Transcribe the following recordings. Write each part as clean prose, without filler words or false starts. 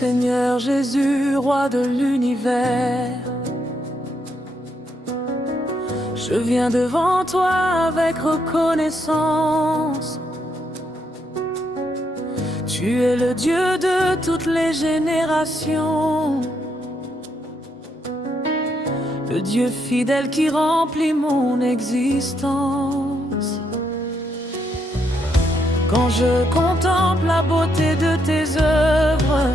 Seigneur Jésus, roi de l'univers, je viens devant toi avec reconnaissance. Tu es le Dieu de toutes les générations, le Dieu fidèle qui remplit mon existence. Quand je contemple la beauté de tes œuvres,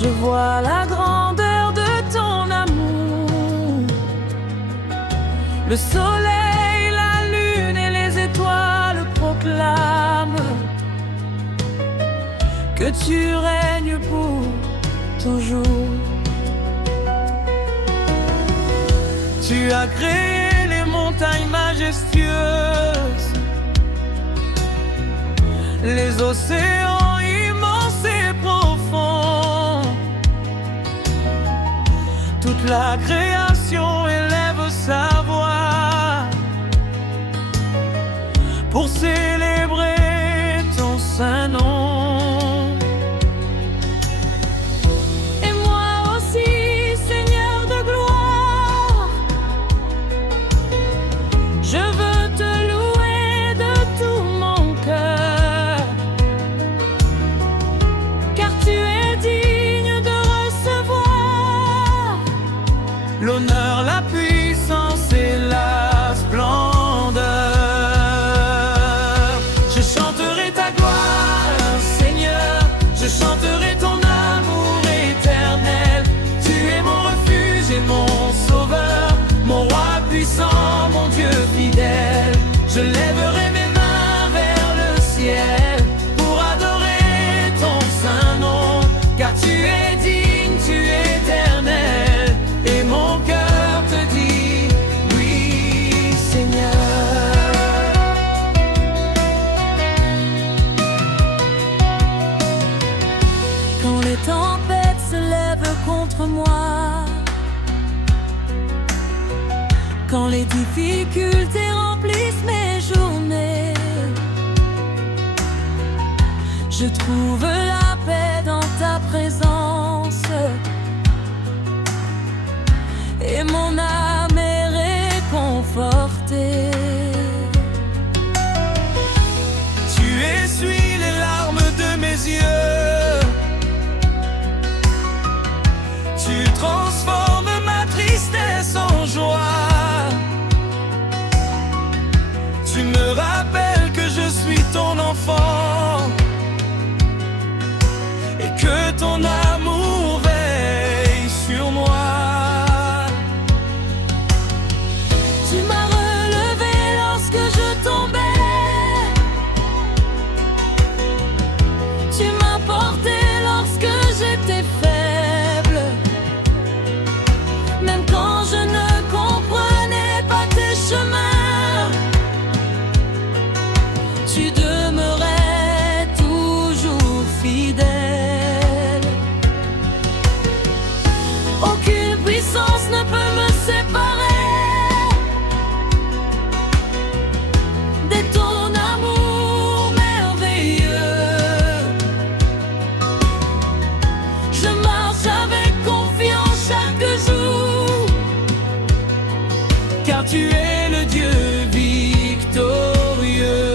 je vois la grandeur de ton amour. Le soleil, la lune et les étoiles proclament que tu règnes pour toujours. Tu as créé les montagnes majestueuses, les océans immenses et profonds. Toute la création élève sa voix pour célébrer ton saint nom. Et moi aussi, Seigneur de gloire, je veux te louer de tout mon cœur, car tu es digne de recevoir l'honneur, la puissance et la splendeur. Je chanterai ta gloire, Seigneur, je chanterai ton amour éternel. Tu es mon refuge et mon sauveur, mon roi puissant, mon Dieu fidèle. Je lèverai mes mains vers le ciel pour adorer ton saint nom, car tu es digne, tu es éternel, et mon cœur te dit oui, Seigneur. Quand les tempêtes se lèvent contre moi, quand les difficultés remplissent mes journées, je trouve la paix dans ta présence, et mon âme est réconfortée. Tu essuies les larmes de mes yeux, tu transformes ma tristesse en joie. Tu me rappelles que je suis ton enfant et que ton amour veille sur moi. Tu m'as relevé lorsque je tombais, tu m'as porté lorsque j'étais faible, même quand je ne comprenais pas tes chemins, tu demeurais toujours fidèle. Aucune puissance ne peut me séparer de ton amour merveilleux. Je marche avec confiance chaque jour, car tu es le Dieu victorieux.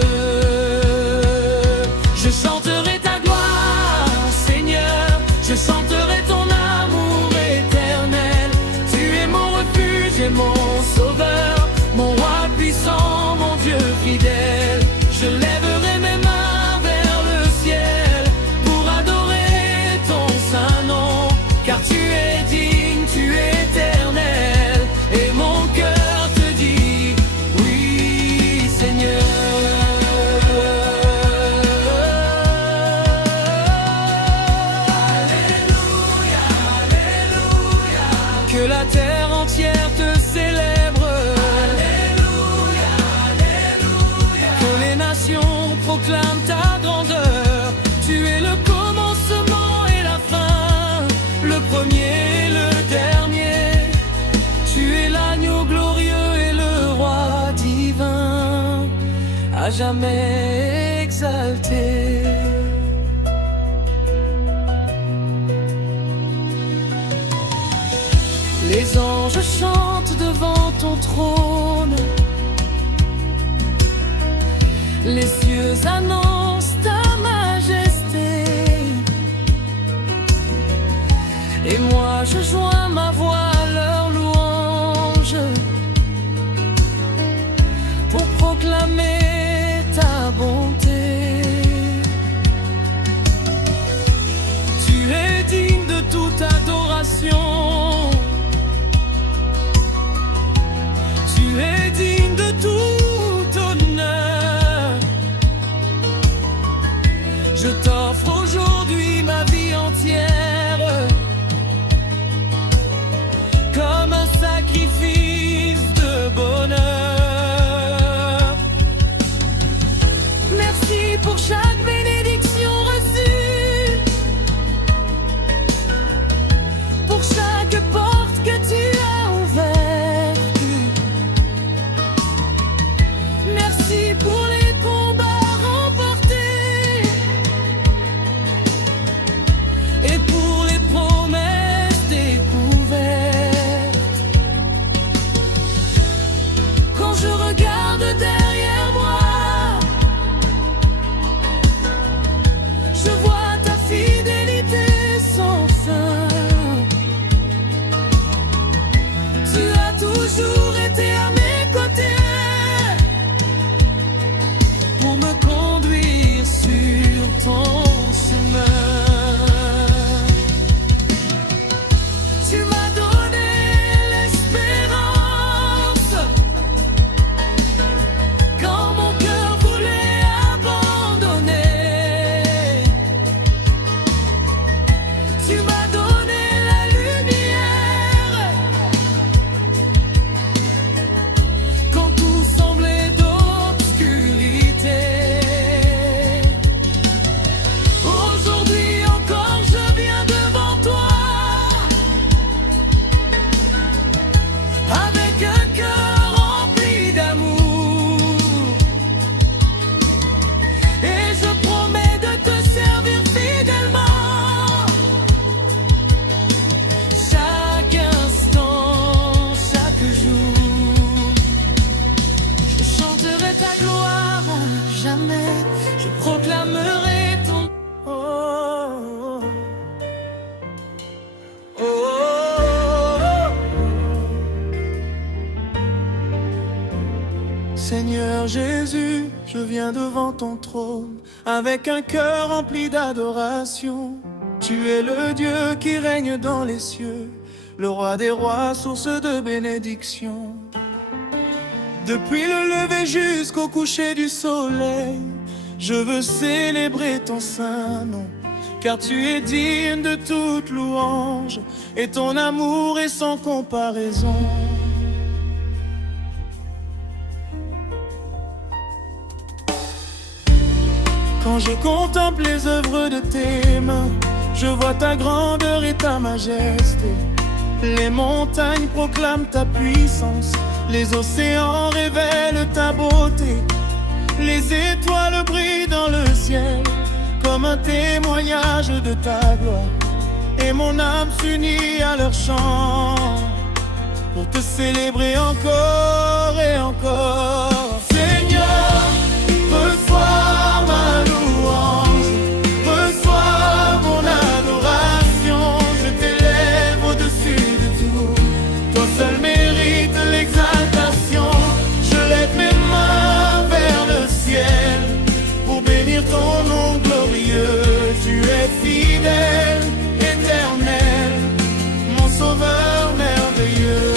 Je chanterai ta gloire, Seigneur, je chanterai ton amour éternel. Tu es mon refuge et mon sauveur, mon roi puissant, mon Dieu fidèle. Je lèverai mes mains vers le ciel pour adorer ton saint nom, car tu es digne, tu es éternel, et mon cœur te dit oui, Seigneur. Alléluia, Alléluia, que la terre entière te célèbre. Alléluia, Alléluia, que les nations proclament ta grandeur. Tu es le commencement et la fin, le premier et le dernier. Tu es l'agneau glorieux et le roi divin, à jamais exalté. ton trône. Les cieux annoncent ta majesté, et moi je joins ma voix à leur louange pour proclamer ta bonté. Tu es digne de toute adoration, tu es digne de tout honneur. Je t'offre aujourd'hui ma vie entière comme un sacrifice de bonheur. Merci pour chaque bénédiction reçue, pour chaque porte que tu as ouverte. Merci pour les combats remportés et pour les promesses découvertes. Quand je regarde derrière moi, je vois ta fidélité sans fin. Tu as toujours été à mes côtés pour me conduire sur ton chemin. Tu m'as donné l'espérance quand mon cœur voulait abandonner. Tu m'as donné la lumière quand tout semblait d'obscurité. Aujourd'hui encore je viens devant toi avec un cœur rempli d'amour, et je promets de te servir fidèlement chaque instant, chaque jour. Je chanterai ta gloire à jamais, je proclamerai ton oh, oh, oh, oh. Seigneur Jésus, je viens devant ton trône avec un cœur rempli d'adoration. Tu es le Dieu qui règne dans les cieux, le roi des rois, source de bénédiction. Depuis le lever jusqu'au coucher du soleil, je veux célébrer ton saint nom, car tu es digne de toute louange, et ton amour est sans comparaison. Quand je contemple les œuvres de tes mains, je vois ta grandeur et ta majesté. Les montagnes proclament ta puissance, les océans révèlent ta beauté. Les étoiles brillent dans le ciel comme un témoignage de ta gloire, et mon âme s'unit à leur chant pour te célébrer encore et encore. Seigneur, reçois ma louange, reçois mon adoration. Je t'élève au-dessus de tout, toi seul mérite l'exaltation. Je lève mes mains vers le ciel pour bénir ton nom glorieux. Tu es fidèle, éternel, mon sauveur merveilleux.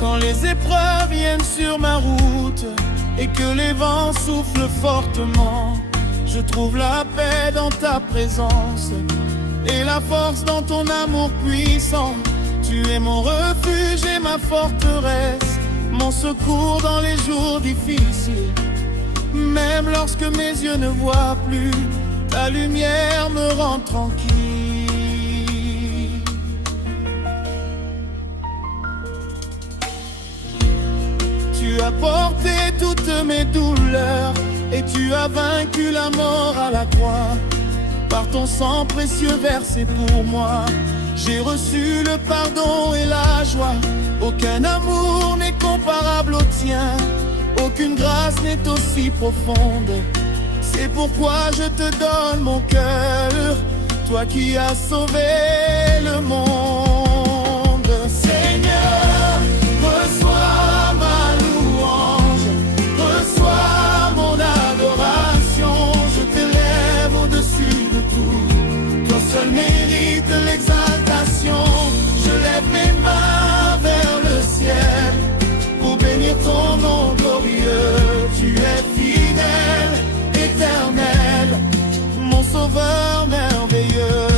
Quand les épreuves viennent sur ma route et que les vents soufflent fortement, je trouve la paix dans ta présence et la force dans ton amour puissant. Tu es mon refuge et ma forteresse, mon secours dans les jours difficiles. Même lorsque mes yeux ne voient plus, ta lumière me rend tranquille. Tu as porté toutes mes douleurs et tu as vaincu la mort à la croix. Par ton sang précieux versé pour moi, j'ai reçu le pardon et la joie. Aucun amour n'est comparable au tien, aucune grâce n'est aussi profonde. C'est pourquoi je te donne mon cœur, toi qui as sauvé le monde. Seigneur, reçois ma louange, reçois mon adoration. Je t'élève au-dessus de tout, ton seul mérite l'exaltation. Je lève mes mains vers le ciel pour bénir ton nom glorieux. Tu es fidèle, éternel, mon sauveur merveilleux.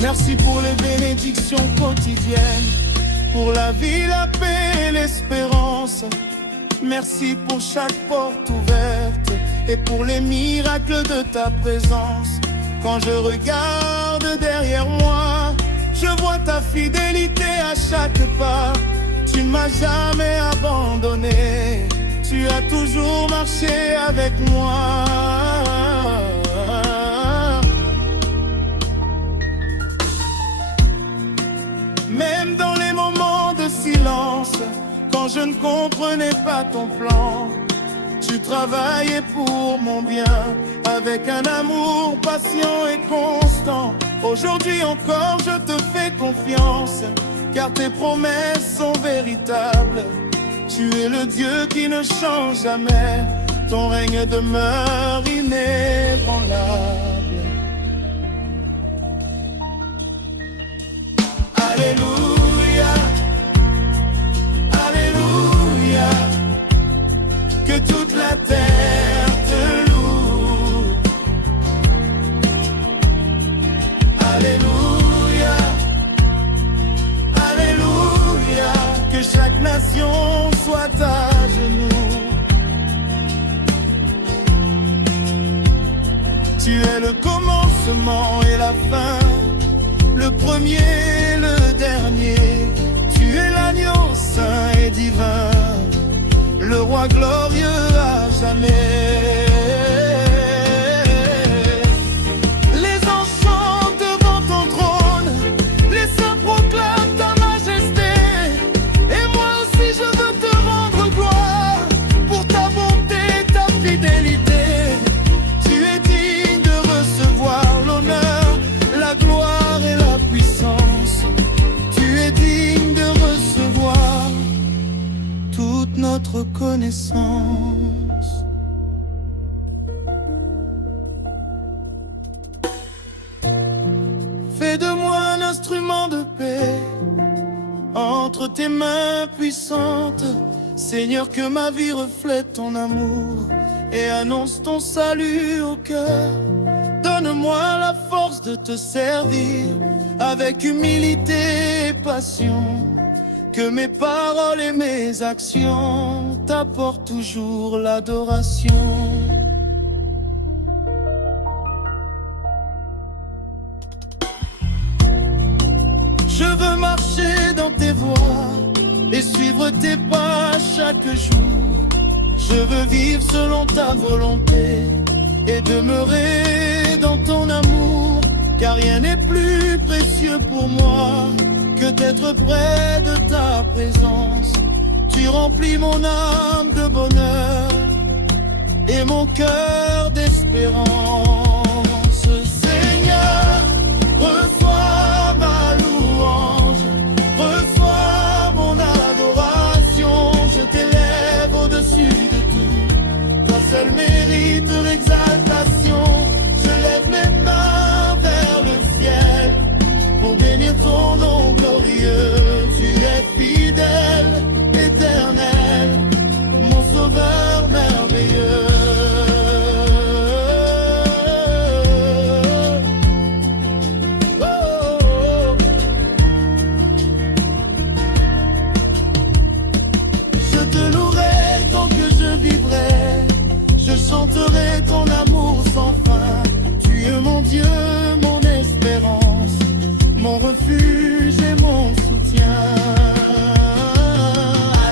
Merci pour les bénédictions quotidiennes, pour la vie, la paix et l'espérance. Merci pour chaque porte ouverte et pour les miracles de ta présence. Quand je regarde derrière moi, je vois ta fidélité à chaque pas. Tu ne m'as jamais abandonné, tu as toujours marché avec moi. Même dans les moments de silence, quand je ne comprenais pas ton plan, tu travaillais pour mon bien, avec un amour patient et constant. Aujourd'hui encore je te fais confiance, car tes promesses sont véritables. Tu es le Dieu qui ne change jamais, ton règne demeure inébranlable. Alléluia, Alléluia, que toute la terre te loue. Alléluia, Alléluia, que chaque nation soit à genoux. Tu es le commencement et la fin, le premier et le dernier. Tu es l'agneau saint et divin, le roi glorieux à jamais. Les anges chantent devant ton trône, les saints proclament ta majesté. Et moi aussi je veux te rendre gloire pour ta bonté, ta fidélité. Tu es digne de recevoir l'honneur, la gloire et la puissance. Tu es digne de recevoir toute notre connaissance. Fais de moi un instrument de paix entre tes mains puissantes. Seigneur, que ma vie reflète ton amour et annonce ton salut au cœur. Donne-moi la force de te servir avec humilité et passion. Que mes paroles et mes actions t'apportent toujours l'adoration. Je veux marcher dans tes voies et suivre tes pas chaque jour. Je veux vivre selon ta volonté et demeurer dans ton amour. Car rien n'est plus précieux pour moi que d'être près de ta présence. Tu remplis mon âme de bonheur et mon cœur d'espérance. Seigneur, reçois ma louange, reçois mon adoration. Je t'élève au-dessus de tout, toi seul mérite l'exaltation. Je lève mes mains vers le ciel pour bénir ton nom glorieux. Tu es fidèle, éternel, mon sauveur merveilleux.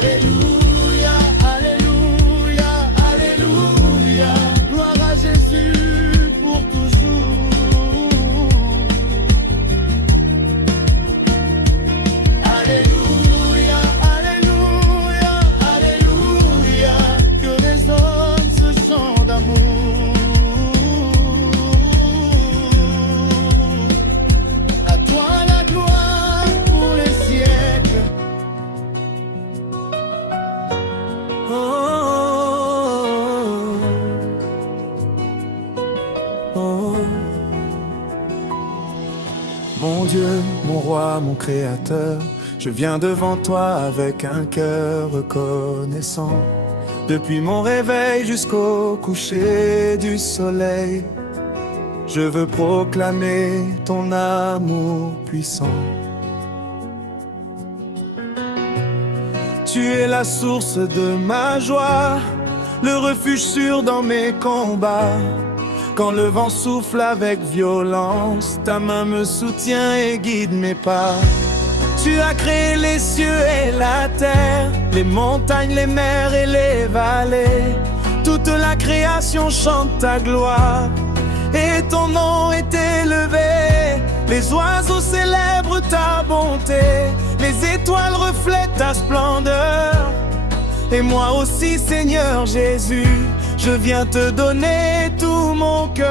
Alléluia, Alléluia, Alléluia. Gloire à Jésus pour toujours. Alléluia, Alléluia, Alléluia. Que résonne ce chant d'amour. À toi la gloire pour les siècles. Mon Dieu, mon roi, mon créateur, je viens devant toi avec un cœur reconnaissant. Depuis mon réveil jusqu'au coucher du soleil, je veux proclamer ton amour puissant. Tu es la source de ma joie, le refuge sûr dans mes combats. Quand le vent souffle avec violence, ta main me soutient et guide mes pas. Tu as créé les cieux et la terre, les montagnes, les mers et les vallées. Toute la création chante ta gloire, et ton nom est élevé. Les oiseaux célèbrent ta bonté, les étoiles reflètent ta splendeur. Et moi aussi, Seigneur Jésus, je viens te donner tout mon cœur.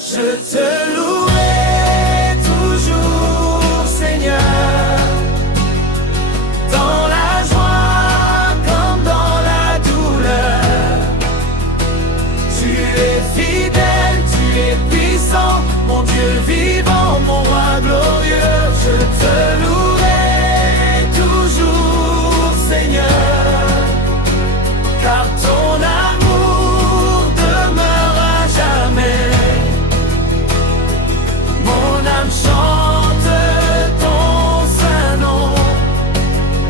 Je te louerai toujours, Seigneur, dans la joie comme dans la douleur. Tu es fidèle, tu es puissant, mon Dieu vivant, mon roi glorieux. Je te louerai toujours, Seigneur, car ton amour demeure à jamais. Mon âme chante ton saint nom,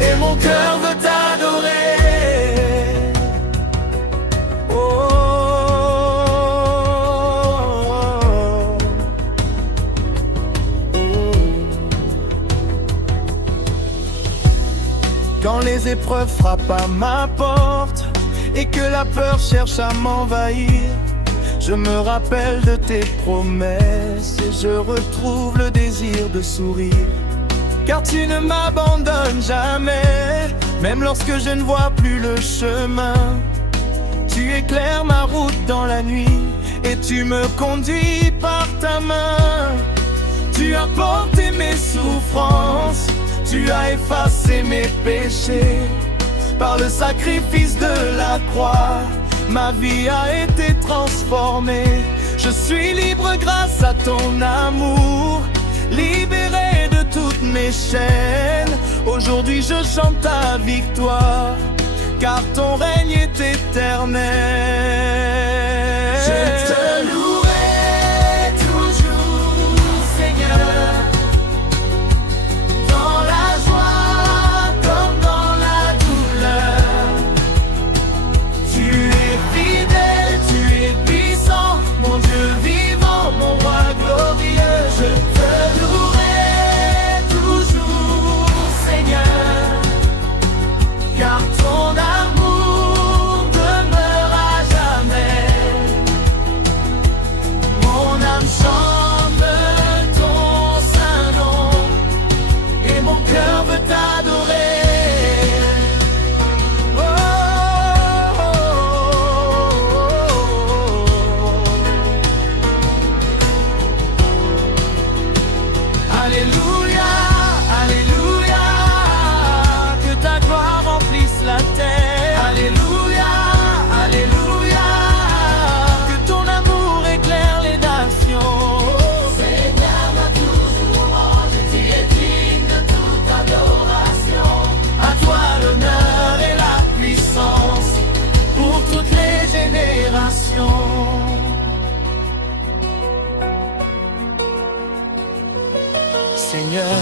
et mon cœur veut t'adorer. Oh, oh, oh. Quand les épreuves frappent à ma porte et que la peur cherche à m'envahir, je me rappelle de tes promesses et je retrouve le désir de sourire. Car tu ne m'abandonnes jamais, même lorsque je ne vois plus le chemin. Tu éclaires ma route dans la nuit et tu me conduis par ta main. Tu as porté mes souffrances, tu as effacé mes péchés. Par le sacrifice de la croix, ma vie a été transformée. Je suis libre grâce à ton amour, libéré de toutes mes chaînes. Aujourd'hui je chante ta victoire, car ton règne est éternel. Je te louerai toujours, Seigneur, dans la joie comme dans la douleur. Tu es fidèle, tu es puissant, mon Dieu vivant, mon roi glorieux. Je te louerai toujours, Seigneur, car ton amour demeure à jamais. Mon âme chante ton saint nom, et mon cœur veut t'adorer. Oh, oh, oh, oh. Alléluia, Alléluia, que ta gloire remplisse la terre. Alléluia, Alléluia, que ton amour éclaire les nations. Seigneur, ma toute louange, tu es digne de toute adoration. À toi l'honneur et la puissance pour toutes les générations. Seigneur,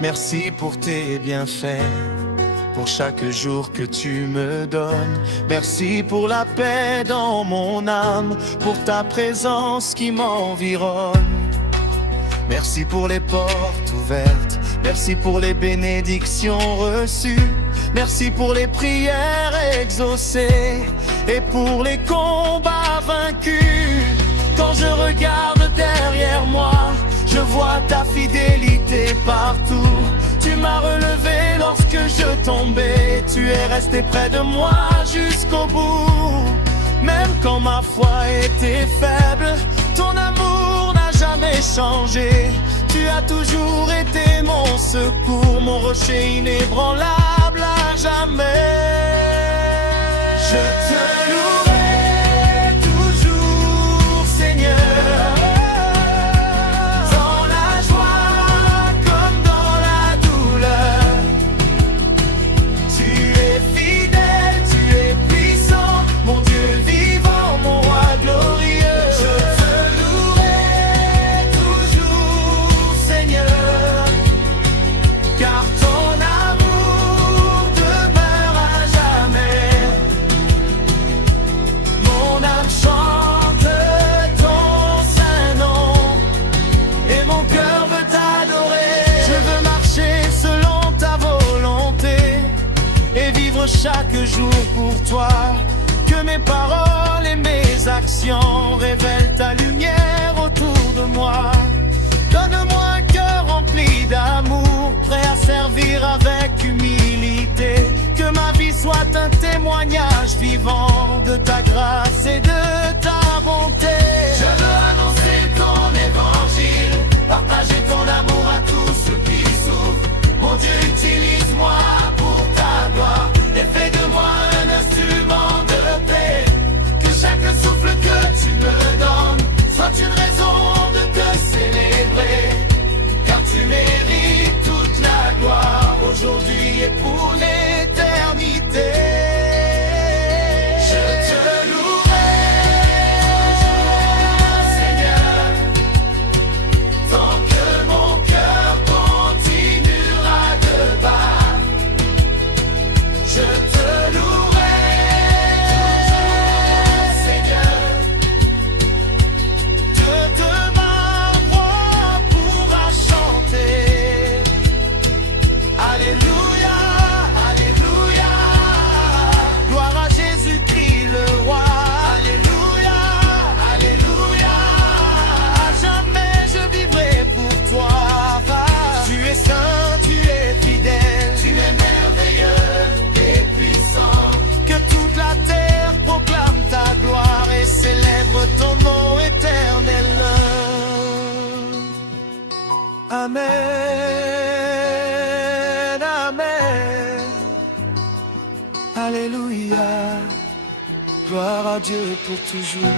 merci pour tes bienfaits, pour chaque jour que tu me donnes. Merci pour la paix dans mon âme, pour ta présence qui m'environne. Merci pour les portes ouvertes, Merci pour les bénédictions reçues. Merci pour les prières exaucées et pour les combats vaincus. Quand je regarde derrière moi, je vois ta fidélité partout. Tu m'as relevé lorsque je tombais. Tu es resté près de moi jusqu'au bout. Même quand ma foi était faible, ton amour n'a jamais changé. Tu as toujours été mon secours, mon rocher inébranlable à jamais. Je te louerai toujours, Seigneur, dans la joie comme dans la douleur. Tu es fidèle, tu es puissant, mon Dieu vivant, mon roi glorieux. Je te louerai toujours, Seigneur, car ton amour demeure à jamais. Mon âme chante ton saint nom et mon cœur veut t'adorer. Je veux marcher selon ta volonté et vivre chaque jour pour toi. Que mes paroles et mes actions révèlent ta lumière autour de moi. Donne-moi un cœur rempli d'amour, prêt à servir avec humilité. Que ma vie soit un témoignage vivant de ta grâce et de ta bonté. Je veux annoncer ton évangile, partager ton amour à tous ceux qui souffrent. Mon Dieu, utilise-moi pour ta gloire et fais de moi un instrument de paix. Que chaque souffle que tu me donnes soit une raison de te célébrer, car tu mérites toute la gloire aujourd'hui et pour l'éternité. Je te louerai, Seigneur, tant que mon cœur continuera de battre. Je te louerai, Seigneur, que ma voix pourra chanter. Alléluia, Alléluia, gloire à Jésus-Christ le roi. Alléluia, Alléluia, à jamais je vivrai pour toi. Tu es saint, tu es fidèle, tu es merveilleux et puissant. Que toute la terre proclame ta gloire et célèbre ton nom éternel. Amen, Amen, Alléluia, gloire à Dieu pour toujours.